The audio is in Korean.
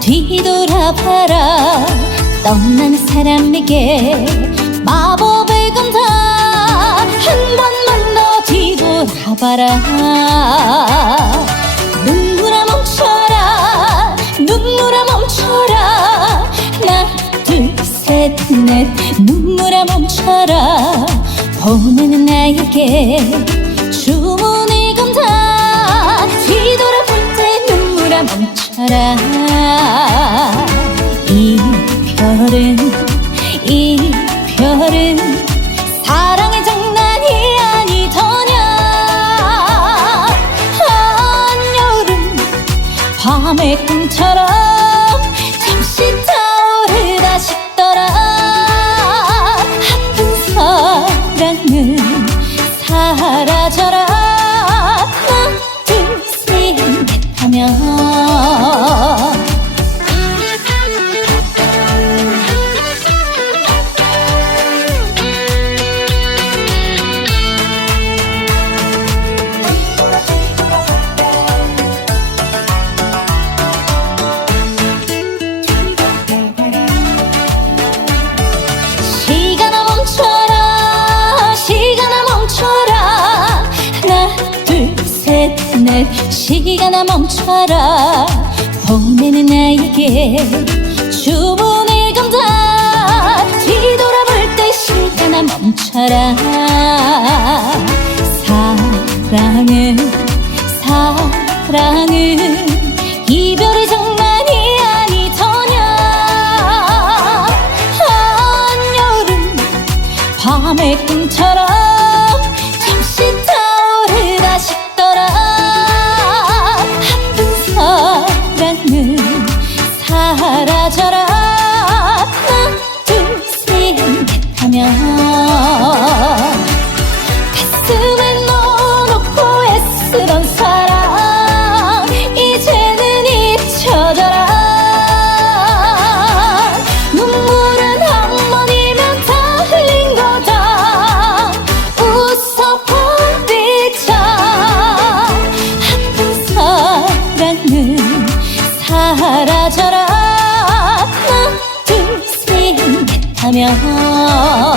뒤돌아봐라. 떠난 사람에게 마법을 건다 한 번만 더 뒤돌아봐라. 눈물아 멈춰라. 눈물아 멈춰라. 하나 둘셋넷. 눈물아 멈춰라. 보내는 나에게 멈춰라 이별은 이 별은 사랑의 장난이 아니더냐. 한여름 밤의 꿈처럼 시간아 멈춰라. 보내는 나에게 주문을 건다. 뒤돌아볼 때 시간아 멈춰라. 사랑은 사랑은 이별의 장난이 아니더냐. 한여름 밤의 꿈처럼 娘。